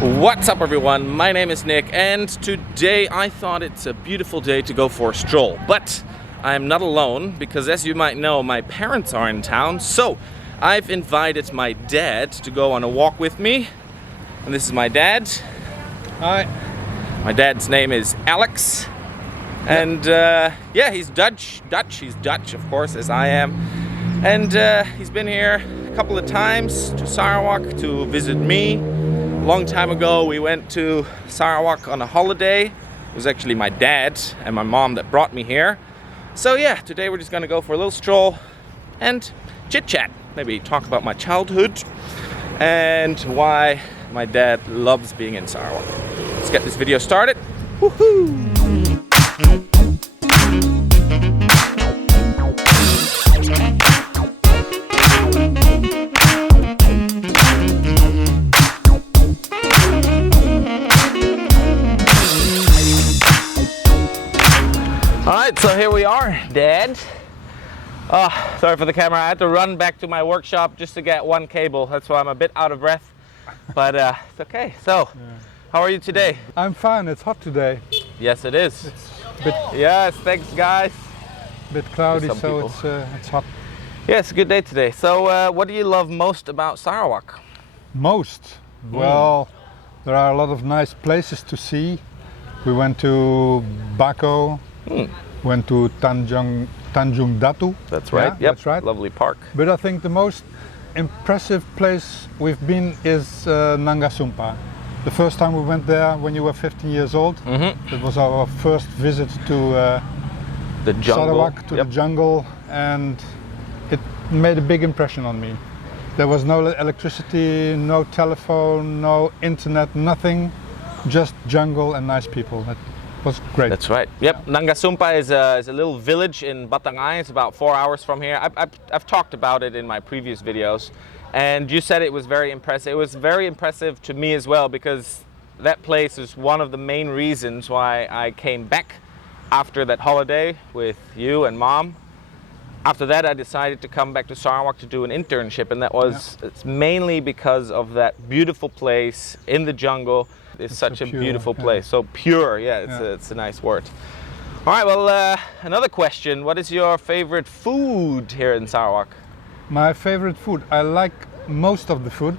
What's up everyone, my name is Nick and today I thought it's a beautiful day to go for a stroll. But I'm not alone because, as you might know, my parents are in town, so I've invited my dad to go on a walk with me. And this is my dad. Hi. My dad's name is Alex. And yeah, he's Dutch. He's Dutch, of course, as I am. And he's been here a couple of times to Sarawak to visit me. A long time ago we went to Sarawak on a holiday. It was actually my dad and my mom that brought me here. So yeah, today we're just gonna go for a little stroll and chit chat. Maybe talk about my childhood and why my dad loves being in Sarawak. Let's get this video started. Woohoo! Alright, so here we are, Dad. Oh, sorry for the camera. I had to run back to my workshop just to get one cable. That's why I'm a bit out of breath. But it's okay. So, how are you today? I'm fine. It's hot today. Yes, it is. It's a bit, yes, thanks guys. bit cloudy, so people. it's hot. Yeah, it's a good day today. So, what do you love most about Sarawak? Most? Well, there are a lot of nice places to see. We went to Bako. Went to Tanjung Datu. That's right. Yeah, yep. That's right. Lovely park. But I think the most impressive place we've been is Nangasumpa. The first time we went there when you were 15 years old. It was our first visit to the jungle. Sarawak, to the jungle, and it made a big impression on me. There was no electricity, no telephone, no internet, nothing, just jungle and nice people. Was great. That's right. Yep. Yeah. Nangasumpa is a little village in Batangai. It's about 4 hours from here. I've talked about it in my previous videos, and you said it was very impressive. It was very impressive to me as well, because that place is one of the main reasons why I came back after that holiday with you and Mom. After that, I decided to come back to Sarawak to do an internship, and that was it's mainly because of that beautiful place in the jungle. It's such a beautiful place, so pure. Yeah, it's a nice word. All right, well, another question. What is your favorite food here in Sarawak? My favorite food? I like most of the food.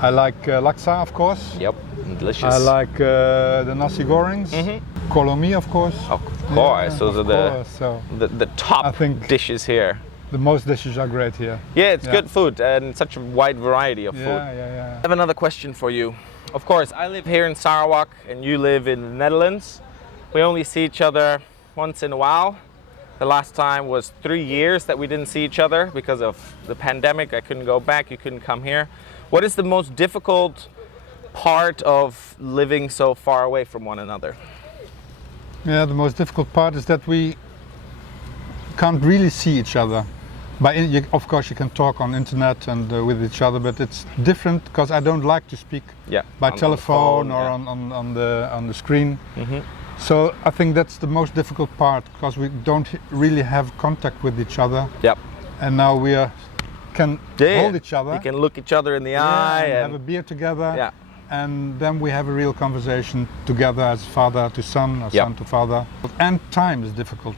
I like laksa, of course. Yep, delicious. I like the nasi gorengs. Kolomi, of course. Of course, yeah, those are the top dishes here. The most dishes are great here. Yeah, it's good food and such a wide variety of food. Yeah. I have another question for you. Of course, I live here in Sarawak and you live in the Netherlands. We only see each other once in a while. The last time was 3 years that we didn't see each other because of the pandemic. I couldn't go back, you couldn't come here. What is the most difficult part of living so far away from one another? Yeah, the most difficult part is that we can't really see each other. Of course, you can talk on internet and with each other, but it's different because I don't like to speak by telephone or on the screen. So I think that's the most difficult part, because we don't really have contact with each other. Yep. And now we can hold each other. You can look each other in the eye and have a beer together. Yeah. And then we have a real conversation together as father to son or son to father. And time is difficult,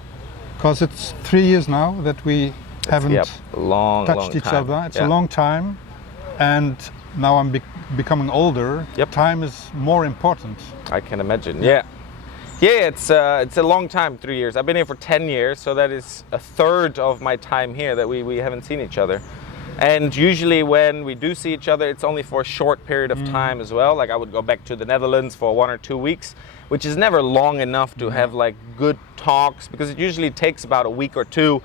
because it's 3 years now that we haven't touched each other. It's a long time, and now I'm becoming older. Time is more important. I can imagine. Yeah, it's a long time, 3 years. I've been here for 10 years, so that is a third of my time here that we haven't seen each other. And usually when we do see each other, it's only for a short period of time as well. Like I would go back to the Netherlands for 1 or 2 weeks, which is never long enough to have like good talks, because it usually takes about a week or two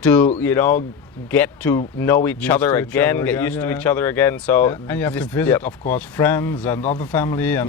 to, you know, get to know each other again, get used to each other again. So and you have to visit, of course, friends and other family, and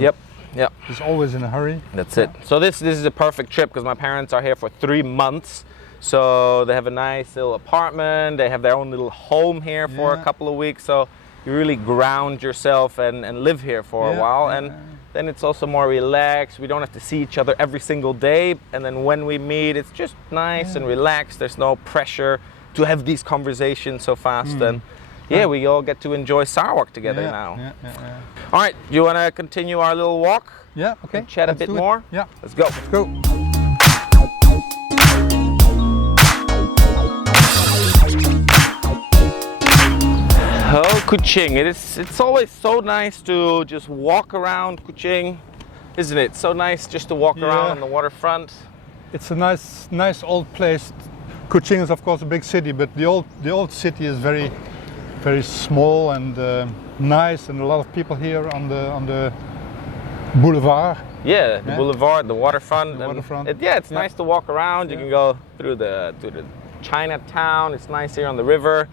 it's always in a hurry. That's it. So this is a perfect trip, because my parents are here for 3 months. So they have a nice little apartment, they have their own little home here for a couple of weeks. So you really ground yourself and live here for a while. And then it's also more relaxed. We don't have to see each other every single day. And then when we meet, it's just nice and relaxed. There's no pressure to have these conversations so fast. And yeah, we all get to enjoy Sarawak together now. Yeah. All right, do you want to continue our little walk? Yeah, okay. And chat a bit more? Yeah. Let's go. Let's go. Oh, Kuching. It's always so nice to just walk around Kuching, isn't it? So nice just to walk around on the waterfront. It's a nice old place. Kuching is of course a big city, but the old city is very small and nice, and a lot of people here on the boulevard. Yeah, the boulevard, the waterfront. The waterfront. It's nice to walk around. You can go through the Chinatown. It's nice here on the river.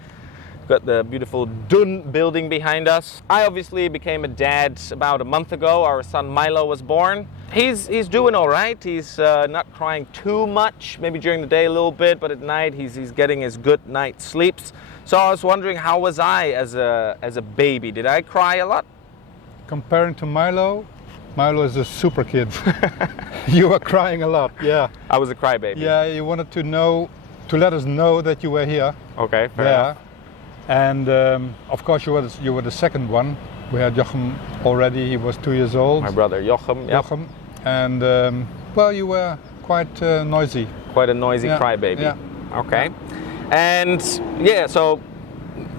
Got the beautiful Dun building behind us. I obviously became a dad about a month ago. Our son Milo was born. He's doing all right. He's not crying too much, maybe during the day a little bit, but at night he's getting his good night sleeps. So I was wondering, how was I as a baby? Did I cry a lot? Comparing to Milo is a super kid. You were crying a lot, yeah. I was a crybaby. Yeah, you wanted to let us know that you were here. Okay, fair enough. And of course you were the second one. We had Jochem already, he was 2 years old. My brother Jochem. Yep. Jochem. And well, you were quite noisy. Quite a noisy crybaby. Yeah. Okay. And yeah, so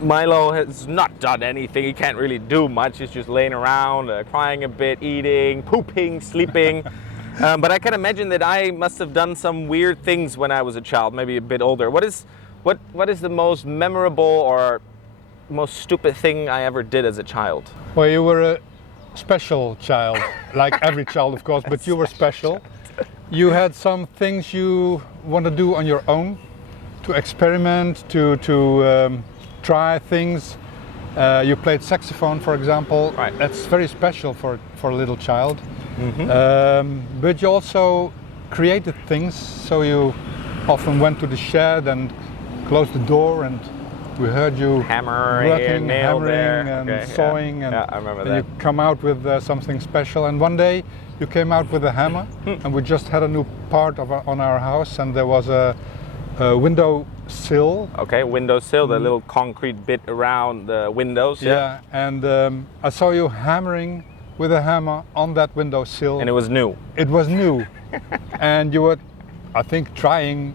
Milo has not done anything. He can't really do much. He's just laying around, crying a bit, eating, pooping, sleeping. But I can imagine that I must have done some weird things when I was a child, maybe a bit older. What is the most memorable or most stupid thing I ever did as a child? Well, you were a special child, like every child, of course, but you were special. You had some things you want to do on your own, to experiment, to try things. You played saxophone, for example. Right. That's very special for a little child. Mm-hmm. But you also created things, so you often went to the shed and closed the door, and we heard you hammering and sawing, and I remember then that. you come out with something special. And one day you came out with a hammer, and we just had a new part on our house, and there was a window sill. Okay, windowsill, the little concrete bit around the windows. Yeah, and I saw you hammering with a hammer on that window sill. And it was new. It was new. And you were, I think, trying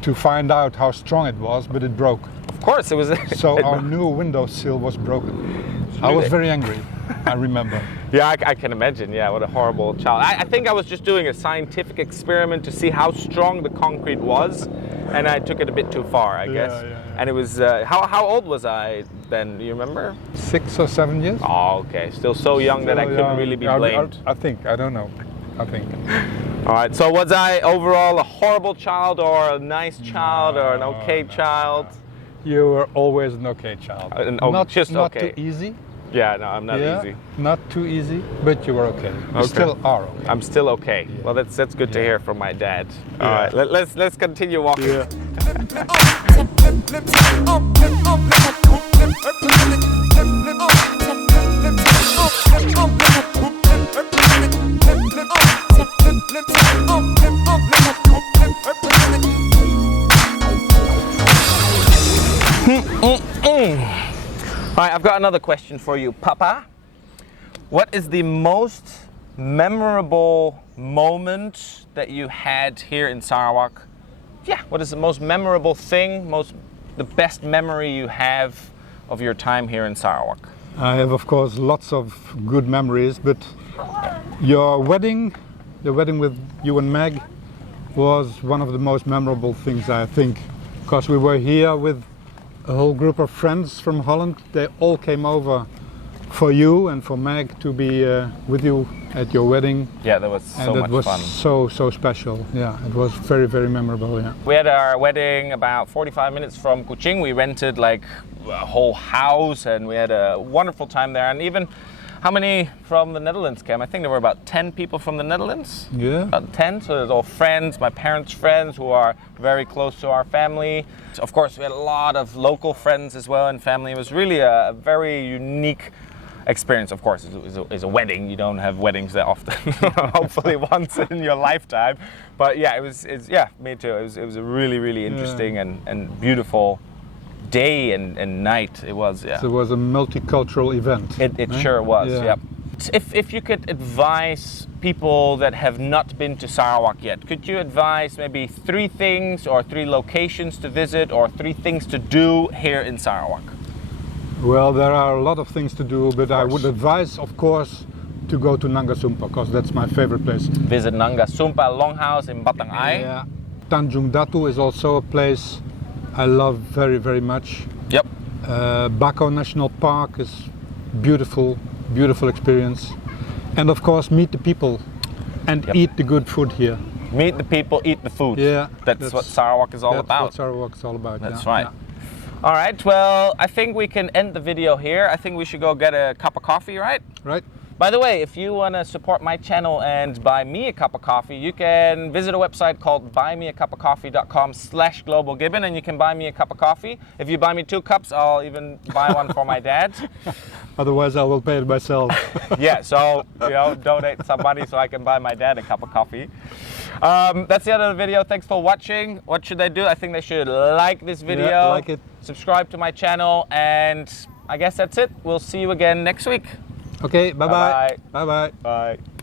to find out how strong it was, but it broke. Of course, it was. So our new windowsill was broken. I was very angry, I remember. Yeah, I can imagine. Yeah, what a horrible child. I think I was just doing a scientific experiment to see how strong the concrete was, and I took it a bit too far, I guess. Yeah. And it was, how old was I then? Do you remember? 6 or 7 years. Oh, okay. Still so young that I couldn't really be blamed. I think, I don't know. I think. All right, so was I overall a horrible child or a nice child or an okay child? You were always an okay child. Not okay. too easy. Yeah, no, I'm not easy. Not too easy, but you were okay. You still are okay. I'm still okay. Yeah. Well, that's good to hear from my dad. All right, let's continue walking. Yeah. All right, I've got another question for you, Papa. What is the most memorable moment that you had here in Sarawak? Yeah, what is the most memorable thing, the best memory you have of your time here in Sarawak? I have, of course, lots of good memories, but your wedding, the wedding with you and Meg, was one of the most memorable things, I think, because we were here with a whole group of friends from Holland. They all came over for you and for Meg to be with you at your wedding. Yeah, that was so much fun. And it was so special. Yeah, it was very, very memorable. Yeah. We had our wedding about 45 minutes from Kuching. We rented like a whole house and we had a wonderful time there. And even, how many from the Netherlands came? I think there were about 10 people from the Netherlands. Yeah. About 10, so there's all friends, my parents' friends who are very close to our family. Of course, we had a lot of local friends as well and family. It was really a very unique experience. Of course, it's a wedding. You don't have weddings that often. Hopefully once in your lifetime. But yeah, me too. It was a really, really interesting and beautiful day and night. It was, yeah. So it was a multicultural event. It sure was, Yeah. yep. If you could advise people that have not been to Sarawak yet, could you advise maybe 3 things or 3 locations to visit or 3 things to do here in Sarawak? Well, there are a lot of things to do, but I would advise, of course, to go to Nanga Sumpa, because that's my favorite place. Visit Nanga Sumpa Longhouse in Batang Ai. Yeah. Tanjung Datu is also a place I love very, very much. Yep. Bako National Park is beautiful, beautiful experience. And of course, meet the people and eat the good food here. Meet the people, eat the food. Yeah. That's what Sarawak is all about. That's what Sarawak is all about. That's yeah, right. yeah. All right, well, I think we can end the video here. I think we should go get a cup of coffee, right? Right. By the way, if you want to support my channel and buy me a cup of coffee, you can visit a website called buymeacupofcoffee.com/globalgibbon, and you can buy me a cup of coffee. If you buy me 2 cups, I'll even buy one for my dad. Otherwise, I will pay it myself. Yeah, so, donate some money so I can buy my dad a cup of coffee. That's the end of the video. Thanks for watching. What should they do? I think they should like this video. Yeah, like it. Subscribe to my channel, and I guess that's it. We'll see you again next week. Okay, bye-bye. Bye-bye. Bye-bye. Bye.